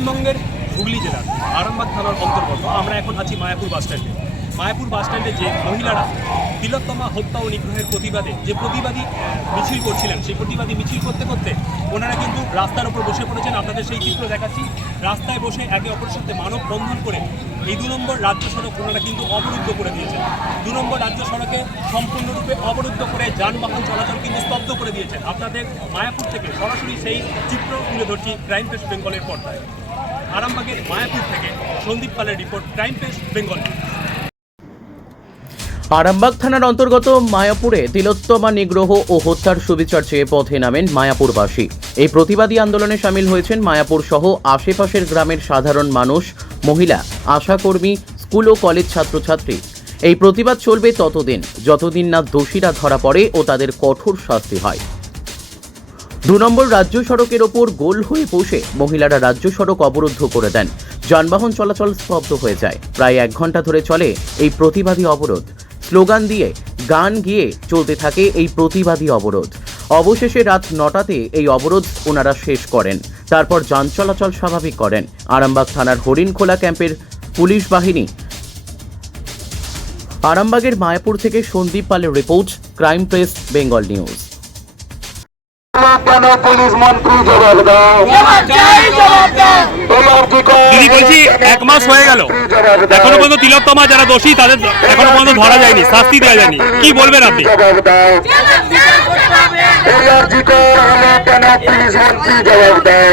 পশ্চিমবঙ্গের হুগলি জেলার আরামবাগ থানার অন্তর্গত আমরা এখন আছি মায়াপুর বাসস্ট্যান্ডে। মায়াপুর বাসস্ট্যান্ডে যে মহিলারা তিলোত্তমা হত্যা ও নিগ্রহের প্রতিবাদে যে প্রতিবাদী মিছিল করছিলেন, সেই প্রতিবাদী মিছিল করতে করতে ওনারা কিন্তু রাস্তার উপর বসে পড়েছেন। আপনাদের সেই চিত্র দেখাচ্ছি। রাস্তায় বসে একে অপরের সাথে মানববন্ধন করে এই 2 নম্বর রাজ্য সড়ক ওনারা কিন্তু অবরুদ্ধ করে দিয়েছেন। 2 নম্বর রাজ্য সড়কে সম্পূর্ণরূপে অবরুদ্ধ করে যানবাহন চলাচল কিন্তু স্তব্ধ করে দিয়েছেন। আপনাদের মায়াপুর থেকে সরাসরি সেই চিত্র তুলে ধরছি ক্রাইম পেশ বেঙ্গলের পর্দায়। আরামবাগের মায়াপুর থেকে সন্দীপ পালের রিপোর্ট, ক্রাইম পেশ বেঙ্গল। আরামবাগ থানার অন্তর্গত মায়াপুরে তিলোত্তমা নিগ্রহ ও হত্যার সুবিচার চেয়ে পথে নামেন মায়াপুরবাসী। এই প্রতিবাদী আন্দোলনে সামিল হয়েছেন মায়াপুর সহ আশেপাশের গ্রামের সাধারণ মানুষ, মহিলা, আশাকর্মী, স্কুল ও কলেজ ছাত্রছাত্রী। এই প্রতিবাদ চলবে ততদিন যতদিন না দোষীরা ধরা পড়ে ও তাদের কঠোর শাস্তি হয়। 2 নম্বর রাজ্য সড়কের ওপর গোল হয়ে বসে মহিলারা রাজ্য সড়ক অবরুদ্ধ করে দেন। যানবাহন চলাচল স্তব্ধ হয়ে যায়। প্রায় 1 ঘন্টা ধরে চলে এই প্রতিবাদী অবরোধ। স্লোগান দিয়ে, গান গিয়ে চলতে থাকে এই প্রতিবাদী অবরোধ। অবশেষে রাত 9টাতে এই অবরোধ ওনারা শেষ করেন। তারপর যান চলাচল স্বাভাবিক করেন। আরামবাগ থানার হরিণখোলা ক্যাম্পের পুলিশ বাহিনী। আরামবাগের মায়াপুর থেকে সন্দীপ পালের report, crime press Bengal news. Police মন্ত্রী জবাব দাও। দিদি বলছি 1 মাস হয়ে গেল, এখনো পর্যন্ত তিলোত্তমা যারা দোষী তাদের এখনো পর্যন্ত ধরা যায়নি, শাস্তি দেওয়া যায়নি, কি বলবেন আপনি? জবাব দাও। কেন পুলিশ মন্ত্রী জবাব দাও।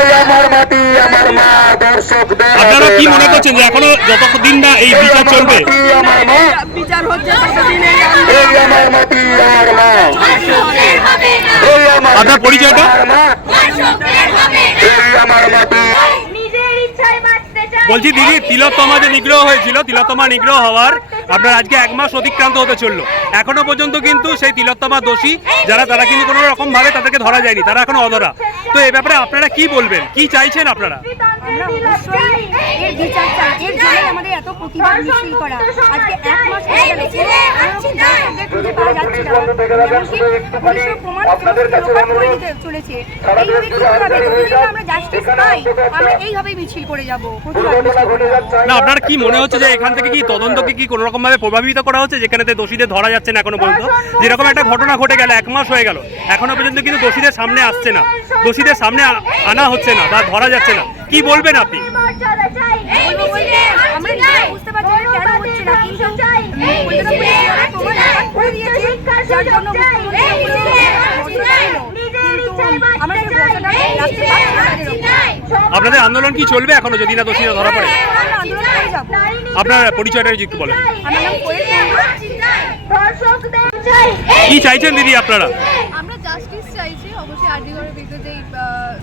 এই আমার মাটি আমার মা, দর্শকদের আপনারা কি মনে করছেন যে এখনো যতদিন না এই বিচার চলবে? আমার মা বিচার হচ্ছে ততদিন এই আমার মাটি আমার মা। আপনার পরিচয়টা? বলছি দিদি, তিলোত্তমা যে নিগ্রহ হয়েছিল, তিলোত্তমা নিগ্রহ হওয়ার আপনার আজকে 1 মাস অতিক্রান্ত হতে চললো। এখনো পর্যন্ত কিন্তু সেই তিলোত্তমা দোষী যারা, তারা কিন্তু কোনো রকম ভাবে তাদেরকে ধরা যায়নি, তারা এখনো অধরা। তো এই ব্যাপারে আপনারা কি বলবেন, কি চাইছেন আপনারা? আমরা অবশ্যই এর বিচার চাই। এর জন্য আমাদের এত প্রতিবাদ মিছিল করা। আজকে 1 মাস হয়ে গেল, দর্শকদের খুঁজে পাওয়া যাচ্ছে না। এমনকি পুলিশের প্রমাণ লোপাট করে দিতে চলেছে। এইভাবে কি হবে? যতদিন আমরা জাস্টিস পাই, আমরা এইভাবেই মিছিল করে যাব। না, আপনার কি মনে হচ্ছে যে এখান থেকে কি তদন্তকে কি কোনো রকম ভাবে প্রভাবিত করা হচ্ছে, যেখানে দোষীদের ধরা যাচ্ছে না এখনো পর্যন্ত? যেরকম একটা ঘটনা ঘটে গেল, 1 মাস হয়ে গেল, এখনো পর্যন্ত কিন্তু দোষীদের সামনে আসছে না, দোষীদের সামনে আনা হচ্ছে না বা ধরা যাচ্ছে না, কি বলবেন আপনি? আমরা নিজেরা বুঝতে পারছি না কেন হচ্ছে না, কিন্তু কলকাতা পুলিশ প্রমাণ করে দিয়েছে, যার জন্য আপনাদের আন্দোলন কি চলবে এখনো যদি না দোষীরা ধরা পড়ে? আপনার পরিচয়টা একটু বলেন। কি চাইছেন দিদি আপনারা? আমরা জাস্টিস চাইছি, অবশ্যই আরজিকরের বিরুদ্ধে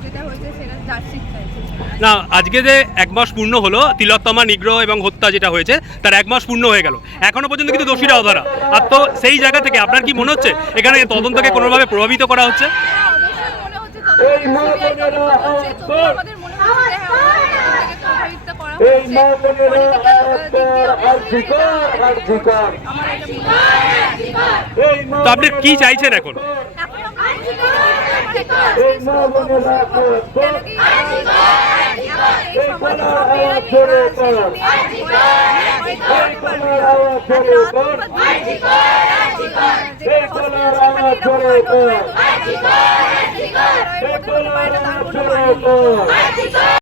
যেটা হয়েছে সেটা জাস্টিস চাইছি। না, আজকে যে 1 মাস পূর্ণ হলো তিলোত্তমা নিগ্রহ এবং হত্যা যেটা হয়েছে, তার 1 মাস পূর্ণ হয়ে গেল, এখনো পর্যন্ত কিন্তু দোষীরা অধরা। আর তো সেই জায়গা থেকে আপনার কি মনে হচ্ছে এখানে তদন্তকে কোনোভাবে প্রভাবিত করা হচ্ছে? তো আপনি কি চাইছেন এখন?